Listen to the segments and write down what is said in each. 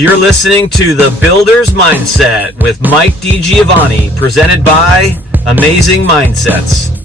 You're listening to The Builder's Mindset with Mike DiGiovanni, presented by Amazing Mindsets.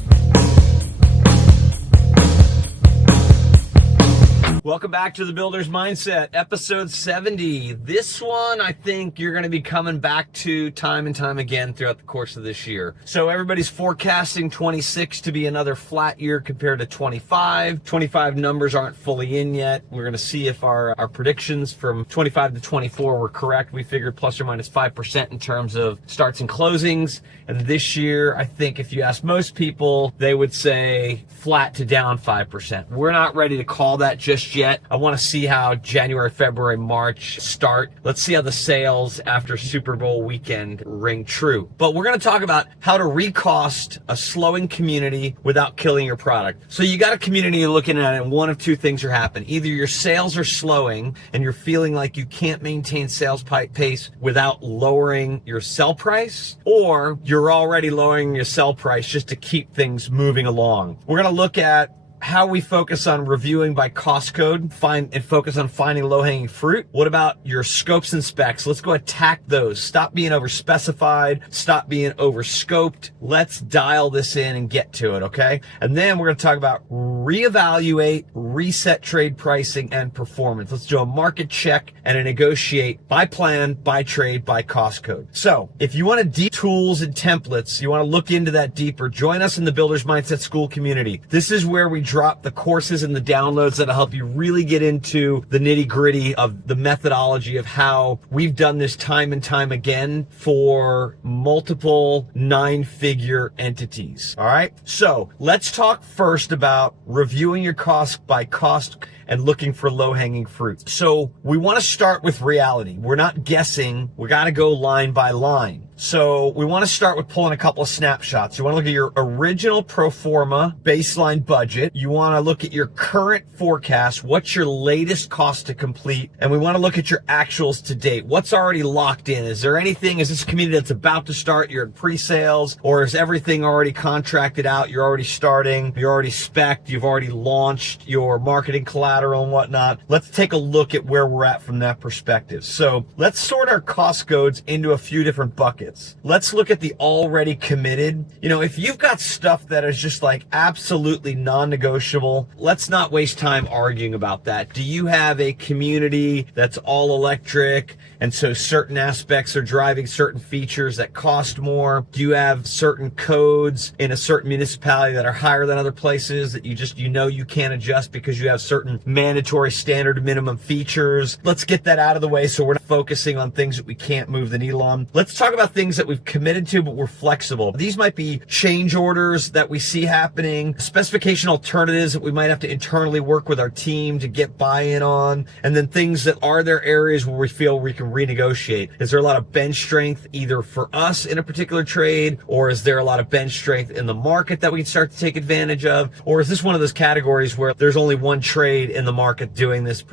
Welcome back to The Builder's Mindset, episode 70. This one, I think you're going to be coming back to time and time again throughout the course of this year. So everybody's forecasting 26 to be another flat year compared to 25. 25 numbers aren't fully in yet. We're going to see if our predictions from 25 to 24 were correct. We figured plus or minus 5% in terms of starts and closings. And this year, I think if you ask most people, they would say flat to down 5%. We're not ready to call that just yet. I want to see how January, February, March start. Let's see how the sales after Super Bowl weekend ring true. But we're going to talk about how to recost a slowing community without killing your product. So you got a community you're looking at, and one of two things are happening. Either your sales are slowing and you're feeling like you can't maintain sales pace without lowering your sell price, or you're already lowering your sell price just to keep things moving along. We're going to look at how we focus on reviewing by cost code, and focus on finding low-hanging fruit. What about your scopes and specs? Let's go attack those. Stop being over-specified. Stop being over-scoped. Let's dial this in and get to it, okay? And then we're going to talk about reevaluate, reset trade pricing, and performance. Let's do a market check and a negotiate by plan, by trade, by cost code. So if you want to deep tools and templates, you want to look into that deeper, join us in the Builders Mindset School community. This is where we drop the courses and the downloads that'll help you really get into the nitty-gritty of the methodology of how we've done this time and time again for multiple 9-figure entities. All right. So let's talk first about reviewing your cost by cost and looking for low-hanging fruit. So we want to start with reality. We're not guessing. We got to go line by line. So we want to start with pulling a couple of snapshots. You want to look at your original pro forma baseline budget. You want to look at your current forecast. What's your latest cost to complete? And we want to look at your actuals to date. What's already locked in? Is this a community that's about to start? You're in pre-sales, or is everything already contracted out? You're already starting. You're already spec'd. You've already launched your marketing collateral and whatnot. Let's take a look at where we're at from that perspective. So let's sort our cost codes into a few different buckets. Let's look at the already committed. If you've got stuff that is just like absolutely non-negotiable, let's not waste time arguing about that. Do you have a community that's all electric, and so certain aspects are driving certain features that cost more? Do you have certain codes in a certain municipality that are higher than other places that you can't adjust because you have certain mandatory standard minimum features? Let's get that out of the way so we're not focusing on things that we can't move the needle on. Let's talk about things that we've committed to but we're flexible. These might be change orders that we see happening, specification alternatives that we might have to internally work with our team to get buy-in on, and then things that are there areas where we feel we can renegotiate. Is there a lot of bench strength either for us in a particular trade, or is there a lot of bench strength in the market that we can start to take advantage of? Or is this one of those categories where there's only one trade in the market doing this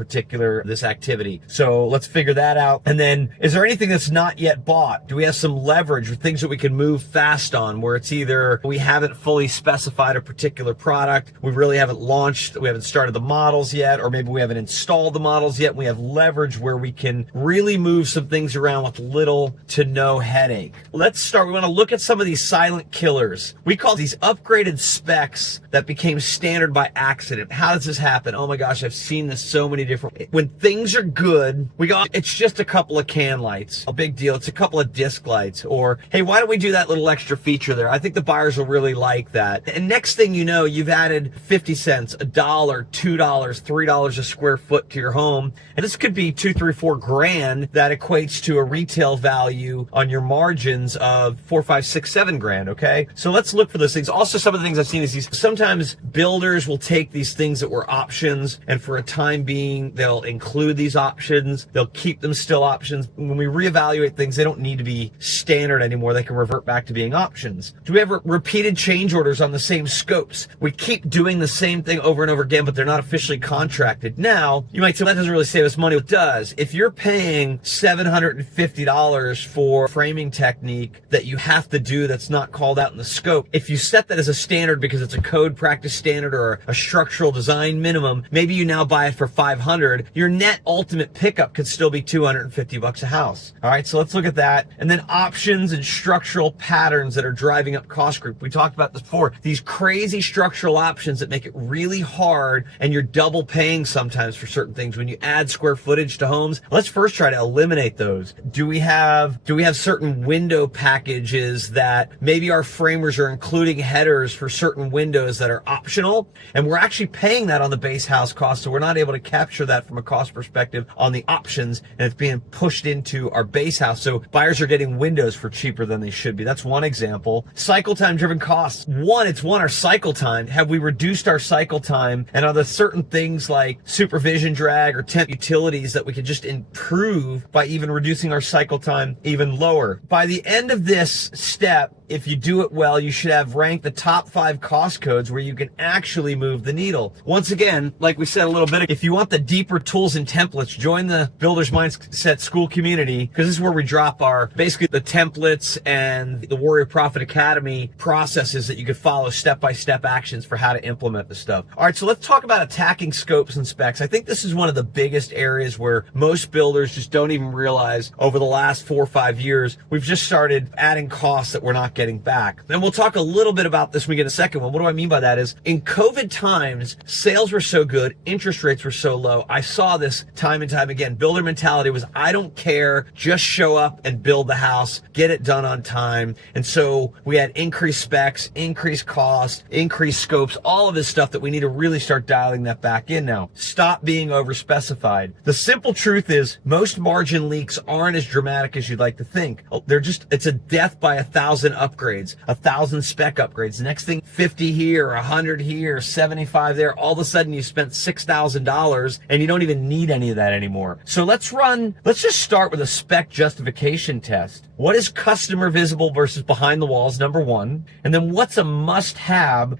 activity? So let's figure that out. And then, is there anything that's not yet bought? Do we have some leverage or things that we can move fast on, where it's either we haven't fully specified a particular product, we really haven't launched, we haven't started the models yet, or maybe we haven't installed the models yet, and we have leverage where we can really move some things around with little to no headache. Let's start. We want to look at some of these silent killers. We call these upgraded specs that became standard by accident. How does this happen? Oh my gosh, I've seen this so many different. When things are good, we go, it's just a couple of can lights. A big deal. It's a couple of disc lights. Or, hey, why don't we do that little extra feature there? I think the buyers will really like that. And next thing you know, you've added 50 cents, $1, $2, $3 a square foot to your home. And this could be $2, $3, $4 grand that equates to a retail value on your margins of $4, $5, $6, $7 grand, okay? So let's look for those things. Also, some of the things I've seen is sometimes builders will take these things that were options, and for a time being, they'll include these options. They'll keep them still options. When we reevaluate things, they don't need to be standard anymore. They can revert back to being options. Do we have repeated change orders on the same scopes? We keep doing the same thing over and over again, but they're not officially contracted. Now, you might say, well, that doesn't really save us money. It does. If you're paying $750 for framing technique that you have to do that's not called out in the scope, if you set that as a standard because it's a code practice standard or a structural design minimum, maybe you now buy it for $500. Your net ultimate pickup could still be $250 a house. All right, so let's look at that. And then options and structural patterns that are driving up cost creep. We talked about this before. These crazy structural options that make it really hard, and you're double paying sometimes for certain things when you add square footage to homes. Let's first try to eliminate those. Do we have certain window packages that maybe our framers are including headers for certain windows that are optional, and we're actually paying that on the base house cost, so we're not able to capture that from a cost perspective on the options, and it's being pushed into our base house, so buyers are getting windows for cheaper than they should be. That's one example. Cycle time driven costs. It's our cycle time. Have we reduced our cycle time, and are there certain things like supervision drag or temp utilities that we could just improve by even reducing our cycle time even lower? By the end of this step, if you do it well, you should have ranked the top 5 cost codes where you can actually move the needle. Once again, like we said a little bit, if you want the deeper tools and templates, join the Builder's Mindset School community, because this is where we drop basically the templates and the Warrior Profit Academy processes that you could follow step-by-step actions for how to implement the stuff. All right, so let's talk about attacking scopes and specs. I think this is one of the biggest areas where most builders just don't even realize over the last 4 or 5 years, we've just started adding costs that we're not getting back. And we'll talk a little bit about this when we get a second one. What do I mean by that is, in COVID times, sales were so good, interest rates were so low. I saw this time and time again. Builder mentality was, I don't care, just show up and build the house, get it done on time. And so we had increased specs, increased costs, increased scopes, all of this stuff that we need to really start dialing that back in now. Stop being overspecified. The simple truth is, most margin leaks aren't as dramatic as you'd like to think. It's a death by 1,000 upgrades, 1,000 spec upgrades. The next thing, 50 here, 100 here, 75 there. All of a sudden you spent $6,000 and you don't even need any of that anymore. So let's just start with a spec justification test. What is customer visible versus behind the walls, number one? And then what's a must-have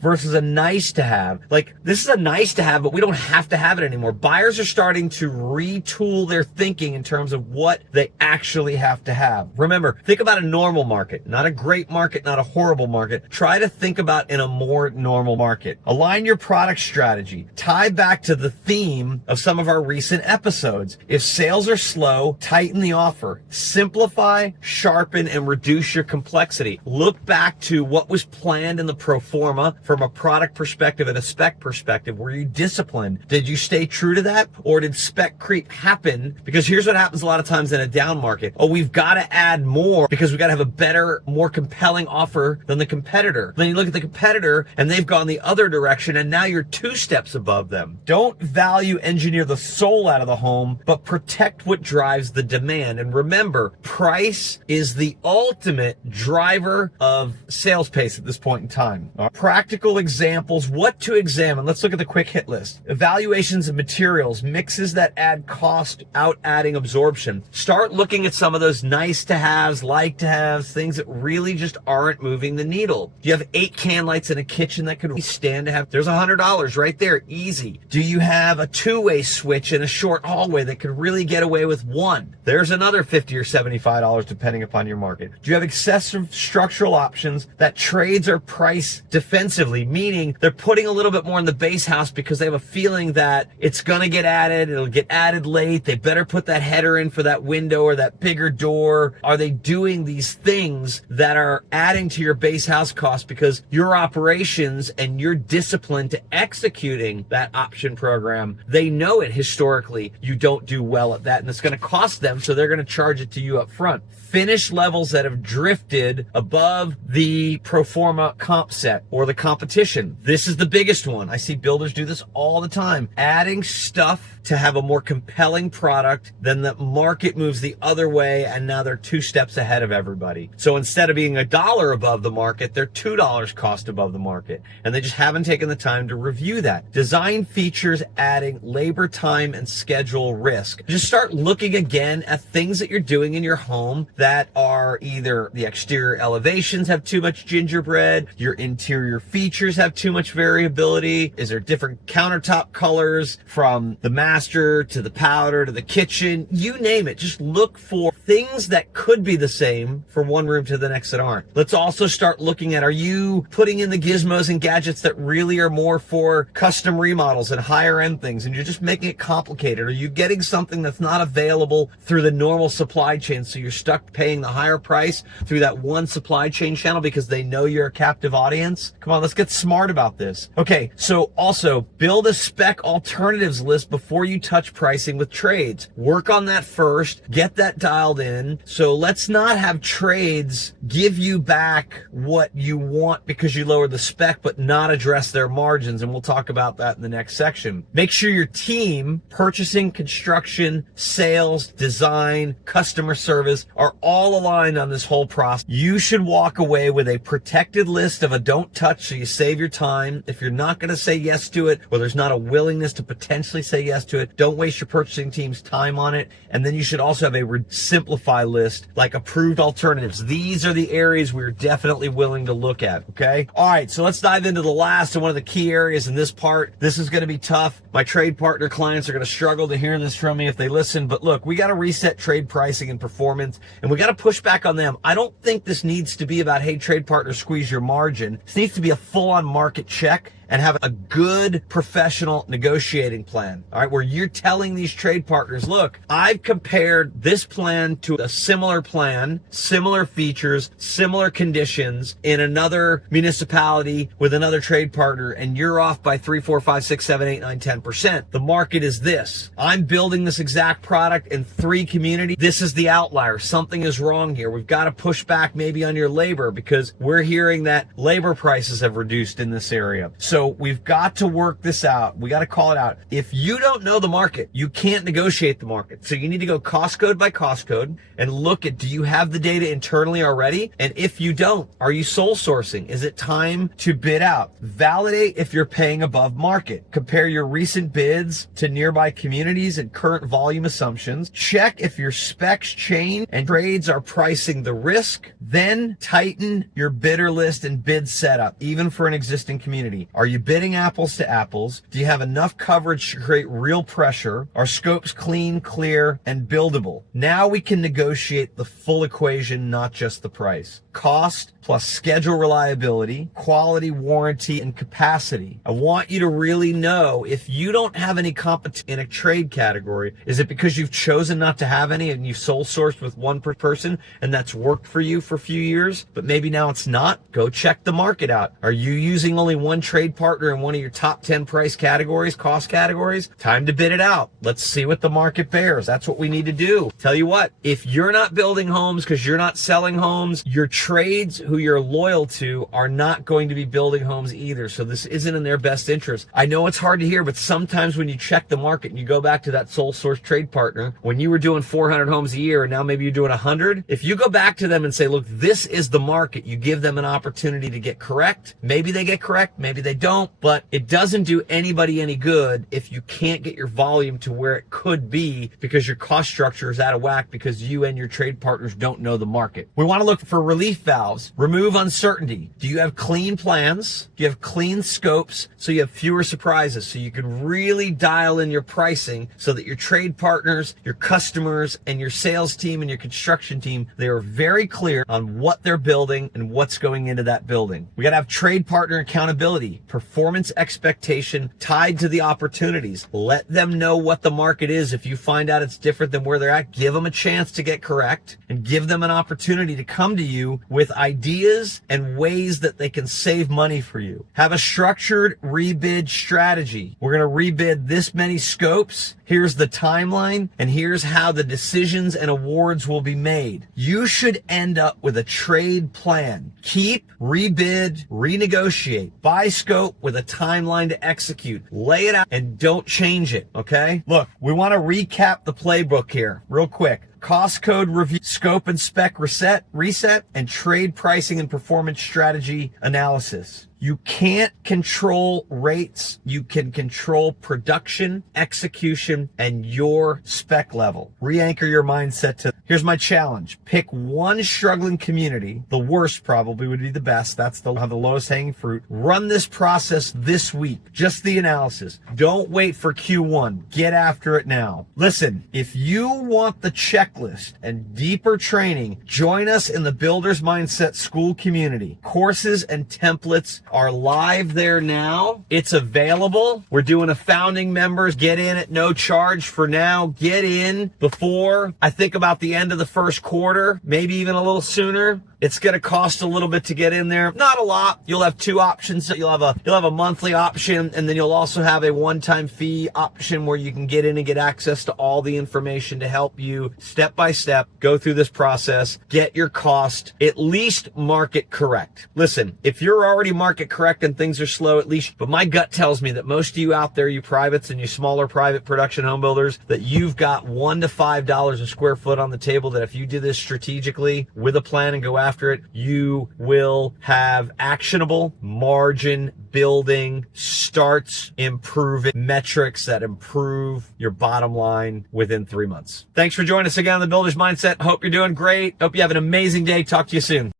versus a nice-to-have? Like, this is a nice-to-have, but we don't have to have it anymore. Buyers are starting to retool their thinking in terms of what they actually have to have. Remember, think about a normal market, not a great market, not a horrible market. Try to think about in a more normal market. Align your product strategy. Tie back to the theme of some of our recent episodes. If sales are slow, tighten the offer. Simplify, sharpen, and reduce your complexity. Look back to what was planned in the pro forma from a product perspective and a spec perspective. Were you disciplined? Did you stay true to that? Or did spec creep happen? Because here's what happens a lot of times in a down market. Oh, we've got to add more because we got to have a better, more compelling offer than the competitor. Then you look at the competitor and they've gone the other direction, and now you're 2 steps above them. Don't value engineer the soul out of the home, but protect what drives the demand. And remember, price is the ultimate driver of sales pace at this point in time. Practical examples, what to examine. Let's look at the quick hit list. Evaluations of materials, mixes that add cost out adding absorption. Start looking at some of those nice to haves, like to haves, things that really just aren't moving the needle. Do you have 8 can lights in a kitchen that could stand to have? There's $100 right there, easy. Do you have a 2-way switch in a short hallway that could really get away with 1? There's another $50 or $75 depending upon your market. Do you have excessive structural options that trades are priced defensively, meaning they're putting a little bit more in the base house because they have a feeling that it's going to get added, it'll get added late, they better put that header in for that window or that bigger door? Are they doing these things that are adding to your base house cost because your operations and your discipline to executing that option program, they know it historically, you don't do well at that, and it's going to cost them, so they're going to charge it to you up front. Finish levels that have drifted above the pro forma comp set or the competition. This is the biggest one. I see builders do this all the time. Adding stuff to have a more compelling product, then the market moves the other way, and now they're 2 steps ahead of everybody. So instead of being $1 above the market, they're $2 cost above the market, and they just haven't taken the time to review that. Design features adding labor, time, and schedule risk. Just start looking again at things that you're doing in your home home that are either the exterior elevations have too much gingerbread, your interior features have too much variability, is there different countertop colors from the master to the powder to the kitchen, you name it. Just look for things that could be the same from one room to the next that aren't. Let's also start looking at, are you putting in the gizmos and gadgets that really are more for custom remodels and higher end things, and you're just making it complicated? Are you getting something that's not available through the normal supply chain, so you're stuck paying the higher price through that one supply chain channel because they know you're a captive audience? Come on, let's get smart about this. Okay, so also build a spec alternatives list before you touch pricing with trades. Work on that first, get that dialed in. So let's not have trades give you back what you want because you lowered the spec but not address their margins, and we'll talk about that in the next section. Make sure your team, purchasing, construction, sales, design, customer service are all aligned on this whole process. You should walk away with a protected list of a don't touch so you save your time. If you're not going to say yes to it, or there's not a willingness to potentially say yes to it, don't waste your purchasing team's time on it. And then you should also have a simplify list, like approved alternatives. These are the areas we're definitely willing to look at, okay? All right, so let's dive into the last and one of the key areas in this part. This is going to be tough. My trade partner clients are going to struggle to hear this from me if they listen, but look, we got to reset trade pricing and performance, and we got to push back on them. I don't think this needs to be about, hey, trade partner, squeeze your margin. This needs to be a full-on market check and have a good professional negotiating plan, all right, where you're telling these trade partners, look, I've compared this plan to a similar plan, similar features, similar conditions in another municipality with another trade partner, and you're off by 3, 4, 5, 6, 7, 8, 9, 10%. The market is this. I'm building this exact product in 3 communities. This is the outlier. Something is wrong here. We've got to push back maybe on your labor because we're hearing that labor prices have reduced in this area. So we've got to work this out. We got to call it out. If you don't know the market, you can't negotiate the market. So you need to go cost code by cost code and look at, do you have the data internally already? And if you don't, are you sole sourcing? Is it time to bid out? Validate if you're paying above market. Compare your recent bids to nearby communities and current volume assumptions. Check if your specs change and trades are pricing the risk. Then tighten your bidder list and bid setup, even for an existing community. Are you bidding apples to apples? Do you have enough coverage to create real pressure? Are scopes clean, clear, and buildable? Now we can negotiate the full equation, not just the price. Cost plus schedule reliability, quality, warranty, and capacity. I want you to really know, if you don't have any competition in a trade category, is it because you've chosen not to have any and you've sole sourced with one person and that's worked for you for a few years, but maybe now it's not? Go check the market out. Are you using only one trade partner in one of your top 10 price categories, cost categories? Time to bid it out. Let's see what the market bears. That's what we need to do. Tell you what, if you're not building homes because you're not selling homes, your trades who you're loyal to are not going to be building homes either. So this isn't in their best interest. I know it's hard to hear, but sometimes when you check the market and you go back to that sole source trade partner, when you were doing 400 homes a year and now maybe you're doing 100, if you go back to them and say, look, this is the market, you give them an opportunity to get correct. Maybe they get correct, maybe they don't, but it doesn't do anybody any good if you can't get your volume to where it could be because your cost structure is out of whack because you and your trade partners don't know the market. We want to look for relief valves. Remove uncertainty. Do you have clean plans? Do you have clean scopes so you have fewer surprises, so you can really dial in your pricing so that your trade partners, your customers, and your sales team and your construction team, they are very clear on what they're building and what's going into that building. We got to have trade partner accountability, performance expectation tied to the opportunities. Let them know what the market is. If you find out it's different than where they're at, give them a chance to get correct and give them an opportunity to come to you with ideas and ways that they can save money for you. Have a structured rebid strategy. We're going to rebid this many scopes. Here's the timeline, and here's how the decisions and awards will be made. You should end up with a trade plan. Keep, rebid, renegotiate. Buy scope with a timeline to execute. Lay it out and don't change it, okay? Look, we want to recap the playbook here real quick. Cost code review, scope and spec reset, and trade pricing and performance strategy analysis. You can't control rates. You can control production, execution, and your spec level. Re-anchor your mindset to, here's my challenge. Pick one struggling community. The worst probably would be the best. That's the have the lowest hanging fruit. Run this process this week. Just the analysis. Don't wait for Q1. Get after it now. Listen, if you want the checklist and deeper training, join us in the Builder's Mindset School community. Courses and templates are live there now. It's available. We're doing a founding members get in at no charge for now. Get in before I think about the end of the first quarter, maybe even a little sooner. It's going to cost a little bit to get in there. Not a lot. You'll have two options. You'll have a monthly option, and then you'll also have a one-time fee option where you can get in and get access to all the information to help you step by step go through this process, get your cost at least market correct. Listen, if you're already market correct and things are slow, at least, but my gut tells me that most of you out there, you privates and you smaller private production home builders, that you've got $1 to $5 a square foot on the table, that if you do this strategically with a plan and go after it, you will have actionable margin building, starts improving metrics that improve your bottom line within 3 months. Thanks for joining us again on the Builder's Mindset. Hope you're doing great. Hope you have an amazing day. Talk to you soon.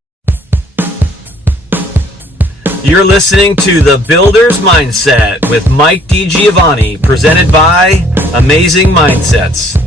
You're listening to the Builder's Mindset with Mike DiGiovanni, presented by Amazing Mindsets.